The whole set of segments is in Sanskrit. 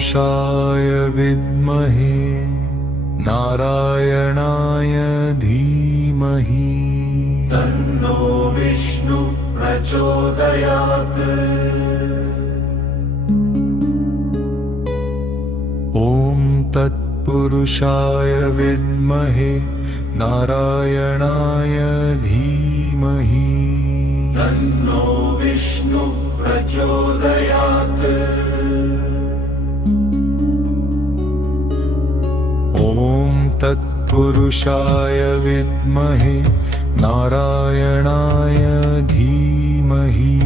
तत्पुरुषाय विद्महे नारायणाय धीमहि तन्नो विष्णु प्रचोदयात्। ॐ तत्पुरुषाय विद्महे नारायणाय धीमहि तन्नो विष्णु प्रचोदयात्। ॐ तत्पुरुषाय विद्महे नारायणाय धीमहि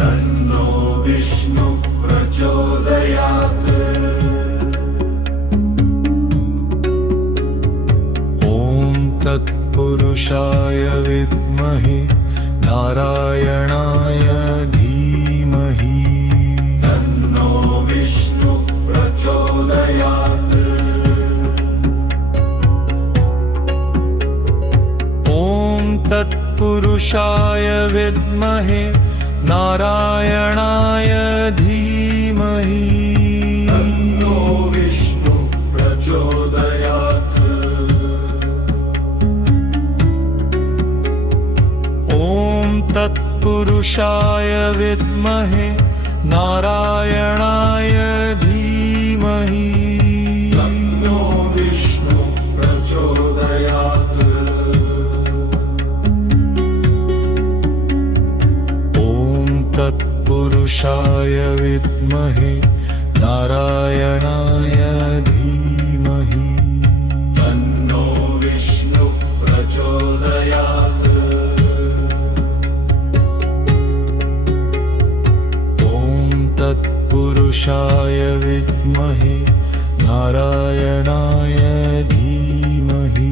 तन्नो विष्णु प्रचोदयात्। ॐ तत्पुरुषाय विद्महे नारायणाय धीमहि तन्नो विष्णु प्रचोदयात्। ॐ तत्पुरुषाय विद्महे नारायणाय धीमहि तन्नो विष्णु प्रचोदयात्। ॐ तत्पुरुषाय विद्महे नारायणाय धीमहि तन्नो विष्णु प्रचोदयात्। ॐ तत्पुरुषाय विद्महे नारायणाय धीमहि तन्नो विष्णु प्रचोदयात्। ॐ तत्पुरुषाय विद्महे नारायणाय धीमहि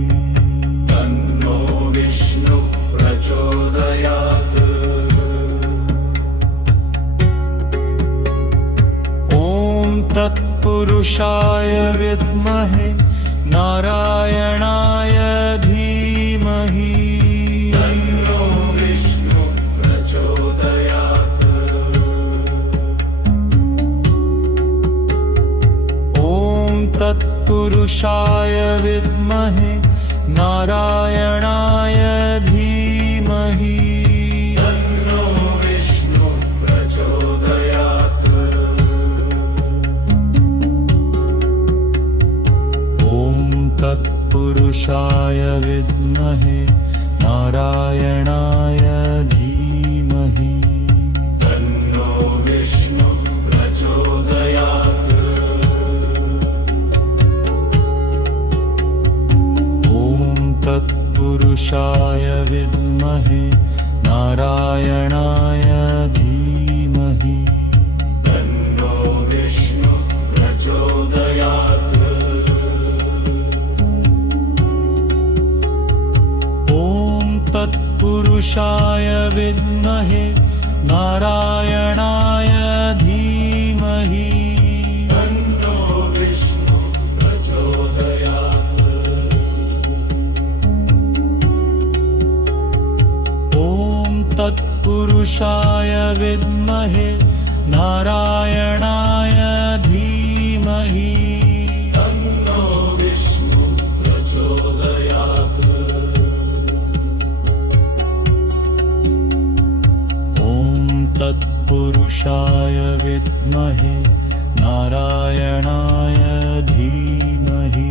तन्नो विष्णु प्रचोदयात्। ॐ तत्पुरुषाय विद्महे नारायणाय धीमहि तन्नो विष्णु प्रचोदयात्। ॐ तत्पुरुषाय विद्महे नारायणाय धीमहि तन्नो विष्णु प्रचोदयात्। ॐ तत्पुरुषाय विद्महे नारायणाय धीमहि तन्नो विष्णु प्रचोदयात्। ॐ तत्पुरुषाय विद्महे नारायणाय धीमहि तन्नो विष्णु प्रचोदयात्। ॐ तत्पुरुषाय विद्महे नारायणाय धीमहि तन्नो विष्णु प्रचोदयात्। ॐ तत्पुरुषाय विद्महे नारायणाय धीमहि तन्नो विष्णु प्रचोदयात्। ॐ तत्पुरुषाय विद्महे नारायणाय धीमहि